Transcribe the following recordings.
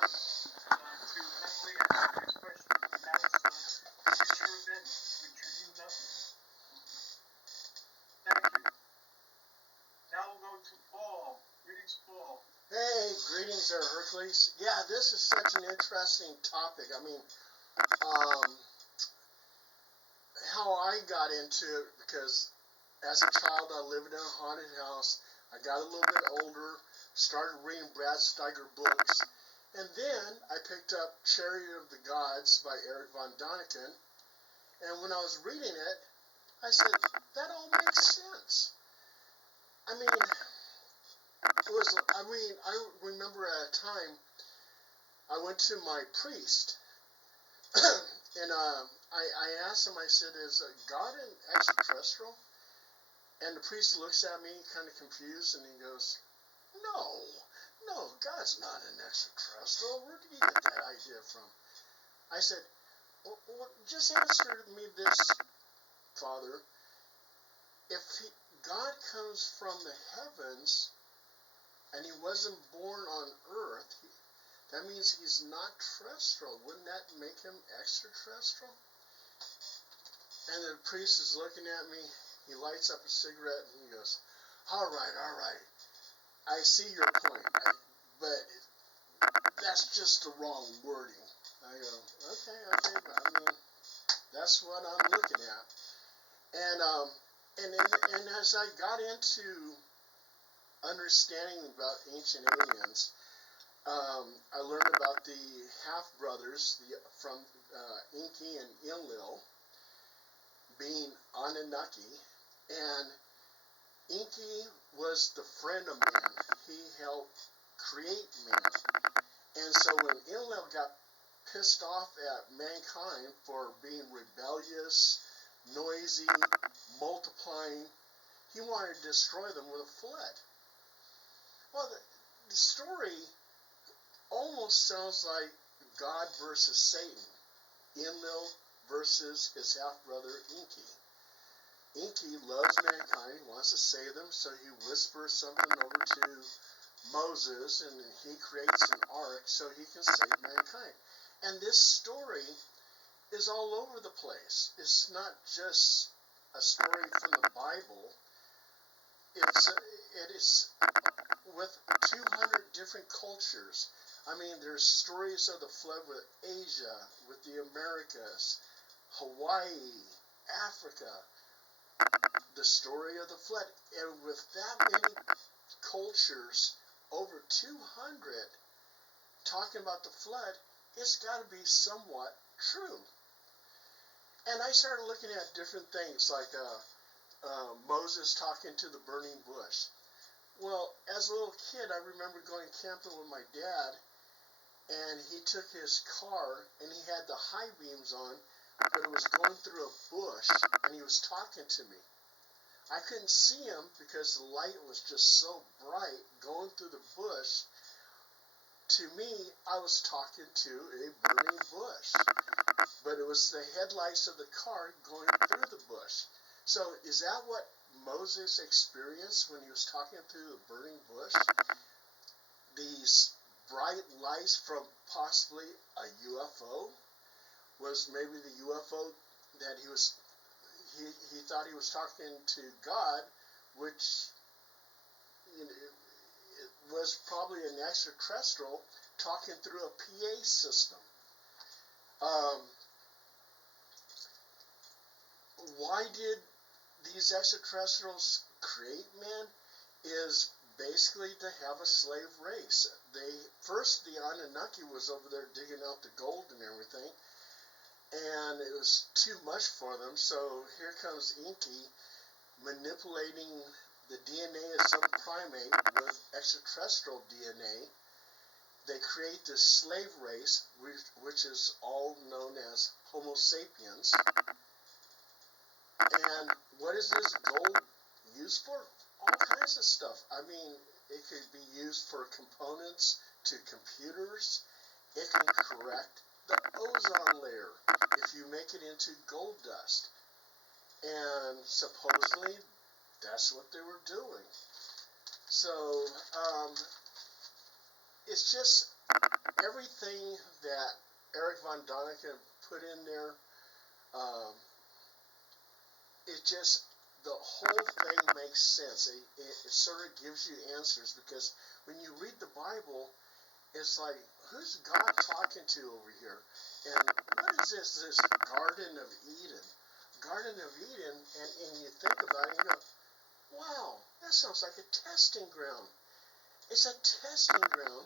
Hey, greetings there, Hercules. Yeah, this is such an interesting topic. I mean, how I got into it, because as a child I lived in a haunted house. I got a little bit older, started reading Brad Steiger books, and then I picked up Chariot of the Gods by Eric von Däniken, and when I was reading it, I said, that all makes sense. I mean, I remember at a time I went to my priest, and I asked him, I said, is God an extraterrestrial? And the priest looks at me kind of confused, and he goes, no, God's not an extraterrestrial. Where did you get that idea from? I said, well, just answer me this, Father. If God comes from the heavens, and he wasn't born on earth, that means he's not terrestrial. Wouldn't that make him extraterrestrial? And the priest is looking at me. He lights up a cigarette and he goes, all right. I see your point, but that's just the wrong wording. I go, okay, but I mean, that's what I'm looking at. And as I got into understanding about ancient aliens, I learned about the half-brothers from Inky and Enlil being Anunnaki, and Inky was the friend of man. He helped create man. And so when Enlil got pissed off at mankind for being rebellious, noisy, multiplying, he wanted to destroy them with a flood. Well, the story almost sounds like God versus Satan. Enlil versus his half-brother Inky. Inky loves mankind. He wants to save them, so he whispers something over to Moses, and he creates an ark so he can save mankind. And this story is all over the place. It's not just a story from the Bible. It is with 200 different cultures. I mean, there's stories of the flood with Asia, with the Americas, Hawaii, Africa, the story of the flood. And with that many cultures, over 200, talking about the flood, it's got to be somewhat true. And I started looking at different things, like Moses talking to the burning bush. Well, as a little kid, I remember going camping with my dad, and he took his car, and he had the high beams on, but it was going through a bush, and he was talking to me. I couldn't see him because the light was just so bright going through the bush. To me, I was talking to a burning bush, but it was the headlights of the car going through the bush. So is that what Moses experienced when he was talking through the burning bush? These bright lights from possibly a UFO? Was maybe the UFO that he thought he was talking to God, which it was probably an extraterrestrial talking through a PA system. Why did these extraterrestrials create man? Is basically to have a slave race. First the Anunnaki was over there digging out the gold and everything, and it was too much for them, so here comes Inky manipulating the DNA of some primate with extraterrestrial DNA. They create this slave race, which is all known as Homo sapiens. And what is this gold used for? All kinds of stuff. I mean, it could be used for components to computers. It can correct the ozone layer if you make it into gold dust. And supposedly, that's what they were doing. So, it's just everything that Eric Von Däniken put in there, um, it just, the whole thing makes sense. It sort of gives you answers, because when you read the Bible, it's like, who's God talking to over here? And what is this Garden of Eden? Garden of Eden, and you think about it, and you go, wow, that sounds like a testing ground. It's a testing ground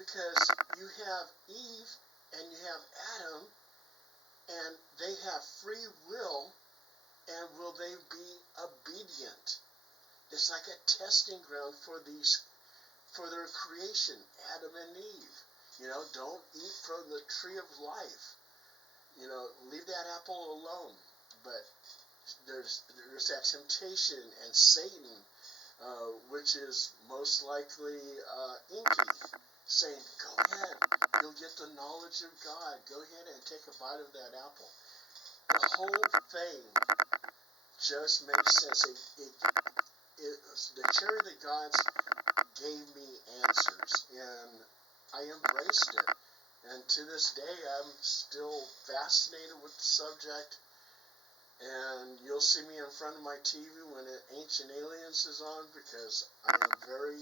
because you have Eve and you have Adam, and they have free will, and will they be obedient? It's like a testing ground for their creation, Adam and Eve. Don't eat from the tree of life. Leave that apple alone. But there's that temptation, and Satan, which is most likely Inky, saying, go ahead, you'll get the knowledge of God. Go ahead and take a bite of that apple. The whole thing just makes sense. The cherry of the gods gave me answers, and I embraced it. And to this day, I'm still fascinated with the subject. And you'll see me in front of my TV when Ancient Aliens is on, because I'm very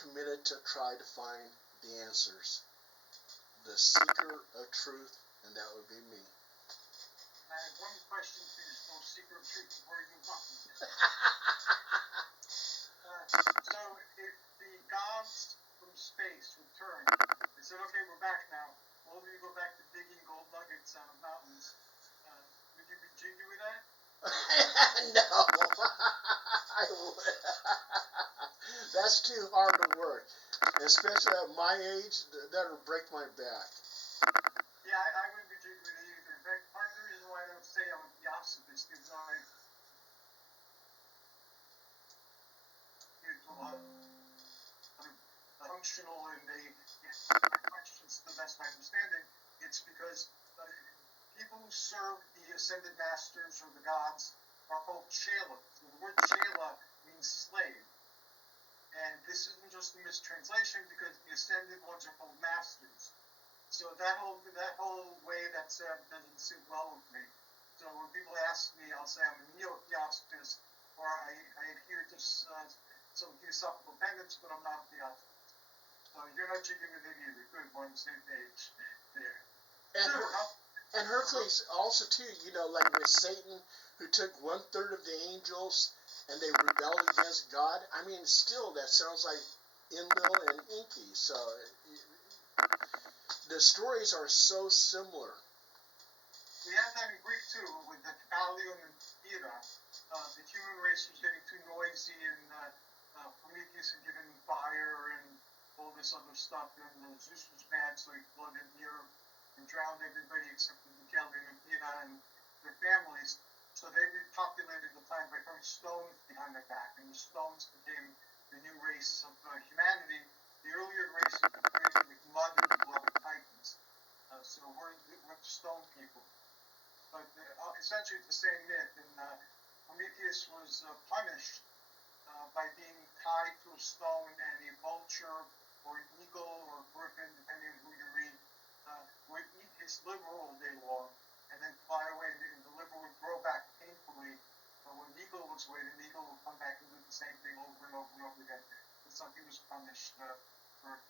committed to try to find the answers. The seeker of truth, and that would be me. I have one question for you, so seeker of truth, before you move on. So if the gods from space return, they said, okay, we're back now. All of you go back to digging gold nuggets out of mountains. Would you be jiggy with that? No. I would. That's too hard to work. Especially at my age, that'll break my back. Yeah, I wouldn't be jiggy with it either. In fact, part of the reason why I don't say I'm the opposite is because I do a lot of functional, and they answer my questions to the best of my understanding. It's because people who serve the ascended masters or the gods are called Shela. So the word Shela means slave. And this isn't just a mistranslation, because the ascended ones are called masters. So that whole way that doesn't sit well with me. So when people ask me, I'll say I'm a neo-theosophist, or I adhere to some theosophical tenets, but I'm not a theosophist. So you're not chicken with it either. Good, we're on the same page there. And Hercules also too, like with Satan, who took 1/3 of the angels, and they rebelled against God. I mean, still, that sounds like Enlil and Enki. So the stories are so similar. We have that in Greek too, with the Callion and Hera. The human race was getting too noisy, and Prometheus had given fire and all this other stuff, and Zeus was mad, so he flooded the earth and drowned everybody except for the Callion and Hera and their families. So they repopulated the planet by throwing stones behind their back, and the stones became the new race of humanity. The earlier race had been created with mud and the blood of titans. So we're the stone people. But essentially it's the same myth, and Prometheus was punished by being tied to a stone, and a vulture or an eagle or a griffin, depending on who you read, would eat his liver all day long, and then fly away, and the liver would grow back painfully. But when the eagle was away, the eagle would come back and do the same thing over and over and over again. And so he was punished for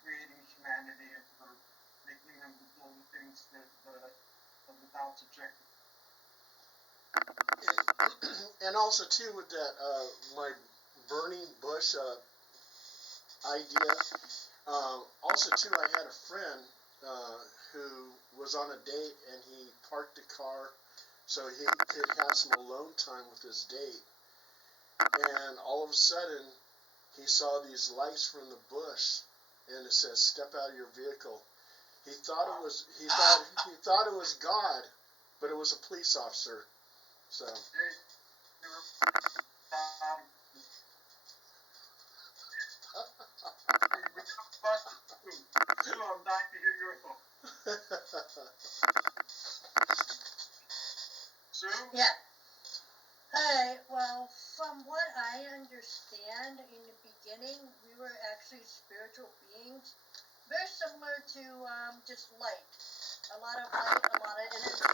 creating humanity and for making them do all the things that the doubts objected. And also too, with that my burning bush idea. Also too, I had a friend who was on a date, and he parked the car so he could have some alone time with his date. And all of a sudden, he saw these lights from the bush, and it says, "Step out of your vehicle." He thought it was God, but it was a police officer. So. I'm dying to hear your thoughts. Sue? Yeah. Well, from what I understand, in the beginning, we were actually spiritual beings, very similar to just light. A lot of light, a lot of energy.